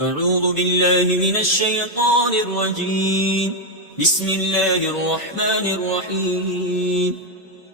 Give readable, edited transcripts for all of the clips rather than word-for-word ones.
أعوذ بالله من الشيطان الرجيم. بسم الله الرحمن الرحيم.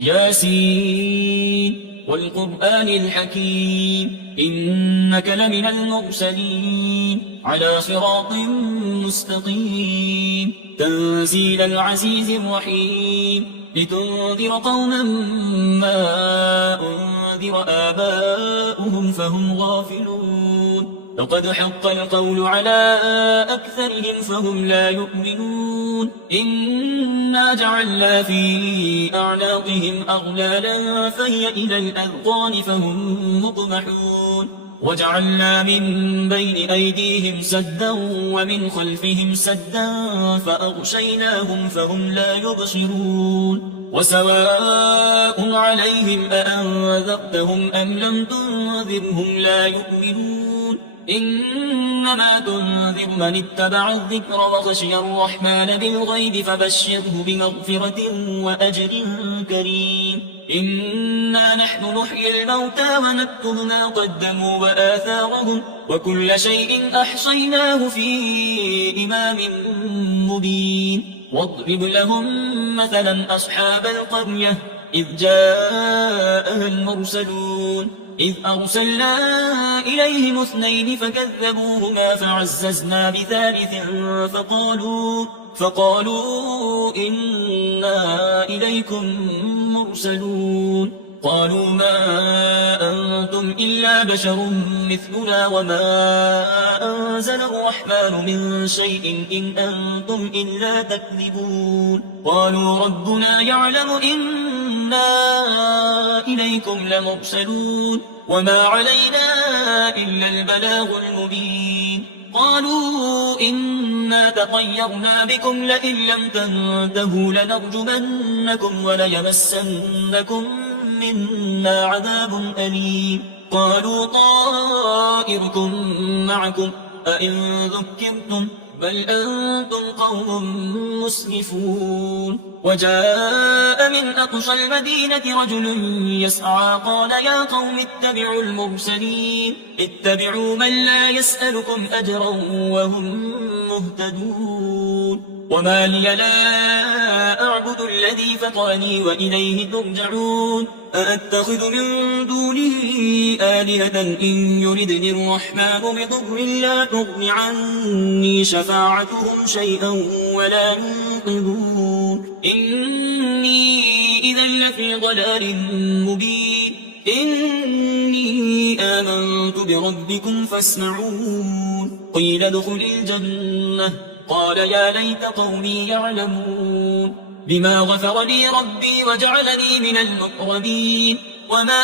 ياسين والقرآن الحكيم إنك لمن المرسلين على صراط مستقيم تنزيل العزيز الرحيم لتنذر قوما ما أنذر آباؤهم فهم غافلون لقد حق القول على أكثرهم فهم لا يؤمنون إنا جعلنا في أعناقهم أغلالا فهي إلى الأذقان فهم مطمحون وجعلنا من بين أيديهم سدا ومن خلفهم سدا فأغشيناهم فهم لا يبصرون وسواء عليهم أأنذرتهم أم لم تنذرهم لا يؤمنون إنما تنذر من اتبع الذكر وخشي الرحمن بالغيب فبشره بمغفرة وأجر كريم إنا نحن نحيي الموتى ونكتب ما قدموا وآثارهم وكل شيء أحصيناه في إمام مبين واضرب لهم مثلا أصحاب القرية إذ جاءها المرسلون إذ أرسلنا إليهم اثنين فكذبوهما فعززنا بثالث فقالوا إنا إليكم مرسلون قالوا ما أنتم إلا بشر مثلنا وما أنزل الرحمن من شيء إن أنتم إلا تكذبون قالوا ربنا يعلم إنا إليكم لمرسلون وما علينا إلا البلاغ المبين قالوا إنا تطيرنا بكم لئن لم تنتهوا لنرجمنكم وليمسنكم منا عذاب أليم قالوا طائركم معكم أئن ذكرتم بل أنتم قوم مسرفون وجاء من أقصى المدينة رجل يسعى قال يا قوم اتبعوا المرسلين اتبعوا من لا يسألكم أجرا وهم مهتدون وما لي لا أعبد الذي فطرني وإليه ترجعون أأتخذ من دونه آلهة إن يردني الرحمن بضر لا تغن عني شفاعتهم شيئا ولا ينقذون إني إذا لفي ضلال مبين إني آمنت بربكم فاسمعون قيل ادخل الجنة قال يا ليت قومي يعلمون بما غفر لي ربي وجعلني من المقربين وما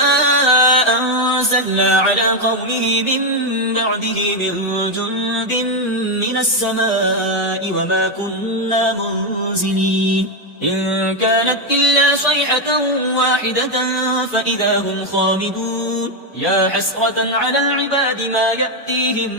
أنزلنا على قومه من بعده من جند من السماء وما كنا منزلين إن كانت إلا صيحة واحدة فإذا هم خامدون يا حسرة على العباد ما يأتيهم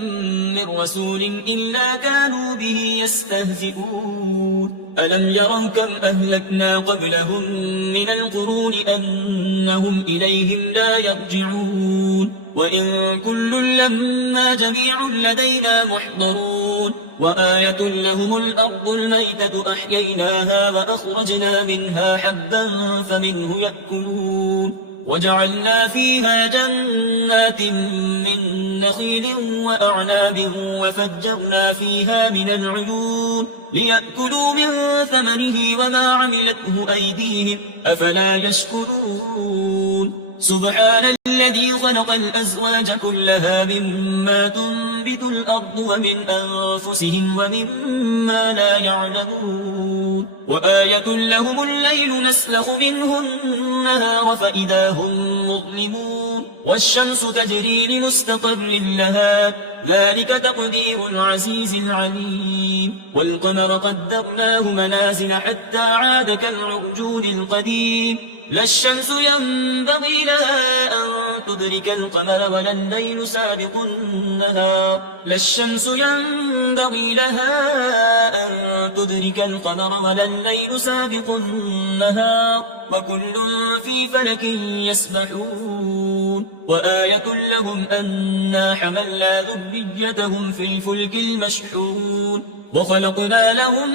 من رسول إلا كانوا به يستهزئون ألم يروا كم أهلكنا قبلهم من القرون أنهم إليهم لا يرجعون وإن كل لما جميع لدينا محضرون وآية لهم الأرض الميتة أحييناها وأخرجنا منها حبا فمنه يأكلون وجعلنا فيها جنات من نخيل وأعناب وفجرنا فيها من العيون ليأكلوا من ثمره وما عملته أيديهم أفلا يشكرون سبحان الذي خلق الأزواج كلها مما تنبت الأرض ومن أنفسهم ومما لا يعلمون وآية لهم الليل نسلخ منه النهار فإذا هم مظلمون والشمس تجري لمستقر لها ذلك تقدير العزيز العليم والقمر قدرناه منازل حتى عاد كالعرجون القديم لا الشمس ينبغي لها أن تدرك القمر ولا الليل سابق النهار لا الشمس ينبغي لها أن تدرك القمر ولا الليل سابق النهار وكل في فلك يسبحون وآية لهم أنا حملنا ذريتهم في الفلك المشحون وخلقنا لهم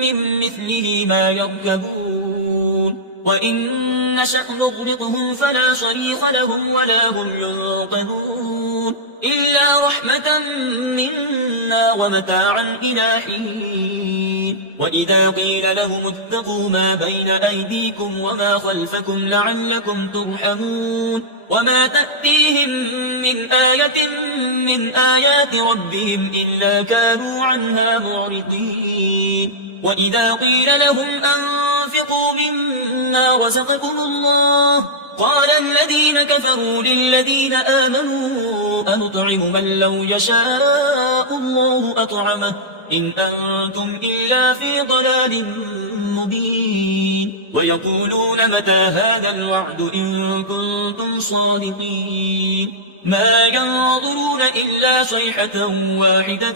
من مثله ما يركبون وإن نشأ نغرقهم فلا صريخ لهم ولا هم ينقذون إلا رحمة منا ومتاعا إلى حين وإذا قيل لهم اتقوا ما بين أيديكم وما خلفكم لعلكم ترحمون وما تأتيهم من آية من آيات ربهم إلا كانوا عنها معرضين وإذا قيل لهم أنفقوا مما رزقكم الله قال الذين كفروا للذين آمنوا أنطعم من لو يشاء الله أطعمه إن أنتم إلا في ضلال مبين ويقولون متى هذا الوعد إن كنتم صادقين ما ينظرون إلا صيحة واحدة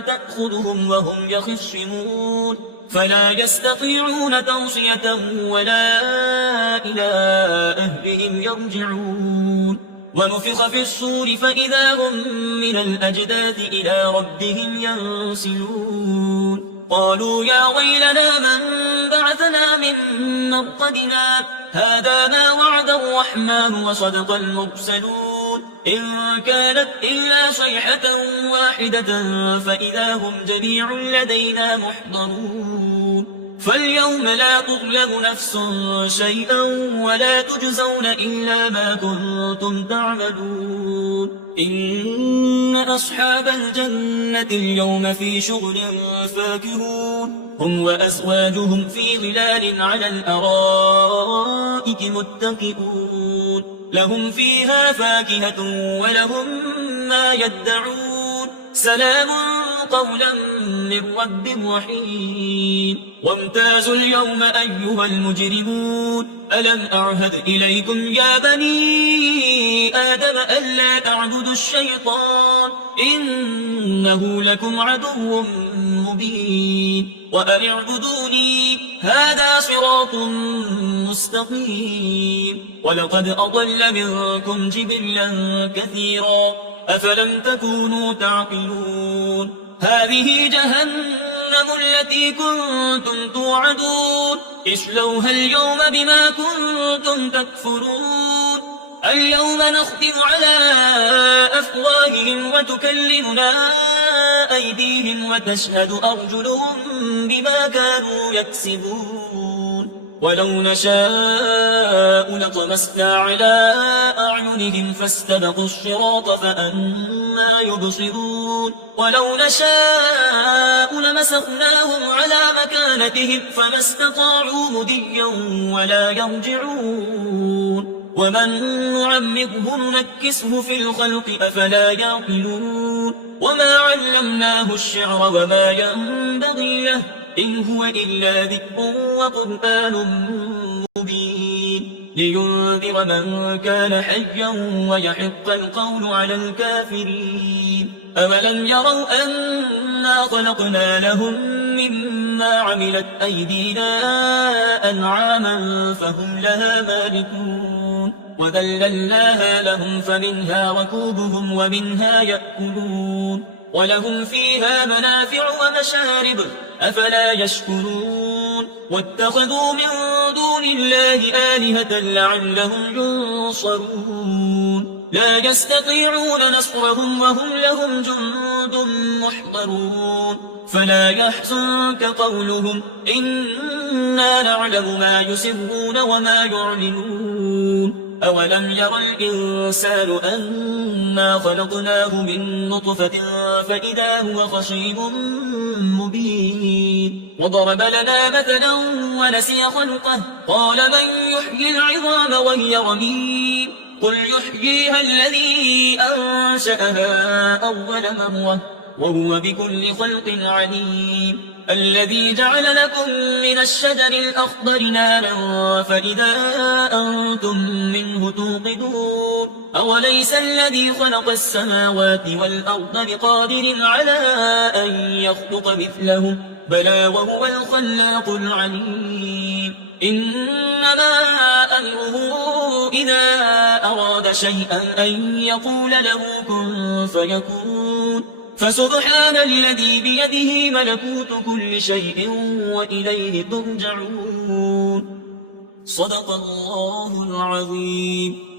تأخذهم وهم يخصمون فلا يستطيعون توصية ولا إلى أهلهم يرجعون ونفخ في الصور فإذا هم من الأجداث إلى ربهم ينسلون قالوا يا ويلنا من بعثنا من مرقدنا هذا ما وعد الرحمن وصدق المرسلون إن كانت إلا صيحة واحدة فإذا هم جميع لدينا محضرون فاليوم لا تظلم نفس شيئا ولا تجزون إلا ما كنتم تعملون إن أصحاب الجنة اليوم في شغل فاكهون هم وأزواجهم في ظلال على الأرائك متكئون لهم فيها فاكهة ولهم ما يدعون سلام قولا من رب رحيم وامتازوا اليوم أيها المجرمون ألم أعهد إليكم يا بني آدم ألا تعبدوا الشيطان إنه لكم عدو مبين وأن اعبدوني هذا صراط مستقيم ولقد أضل منكم جبلا كثيرا أفلم تكونوا تعقلون هذه جهنم التي كنتم توعدون اصلوها اليوم بما كنتم تكفرون اليوم نختم على أفواههم وتكلمنا أيديهم وتشهد أرجلهم بما كانوا يكسبون ولو نشاء لطمسنا على أعينهم فاستبقوا الصراط فأنى يبصرون ولو نشاء لمسخناهم على مكانتهم فما استطاعوا مديا ولا يرجعون ومن نعمره ننكسه في الخلق أفلا يعقلون وما علمناه الشعر وما ينبغي له إن هو إلا ذكر وقرآن مبين لينذر من كان حيا ويحق القول على الكافرين أولم يروا أنا خلقنا لهم مما عملت أيدينا أنعاما فهم لها مالكون وذللناها لهم فمنها ركوبهم ومنها يأكلون ولهم فيها منافع ومشارب أفلا يشكرون واتخذوا من دون الله آلهة لعلهم ينصرون لا يستطيعون نصرهم وهم لهم جند محضرون فلا يحزنك قولهم إنا نعلم ما يسرون وما يعلنون أولم ير الإنسان أنا خلقناه من نطفة فإذا هو خصيم مبين وضرب لنا مثلا ونسي خلقه قال من يحيي العظام وهي رميم قل يحييها الذي أنشأها أول مرة وهو بكل خلق عليم الذي جعل لكم من الشجر الأخضر نارا فإذا أنتم منه توقدون أوليس الذي خلق السماوات والأرض بقادر على أن يخلق مثلهم بلى وهو الخلاق العليم إنما أمره إذا أراد شيئا أن يقول له كن فيكون فسبحان الذي بيده ملكوت كل شيء وإليه ترجعون صدق الله العظيم.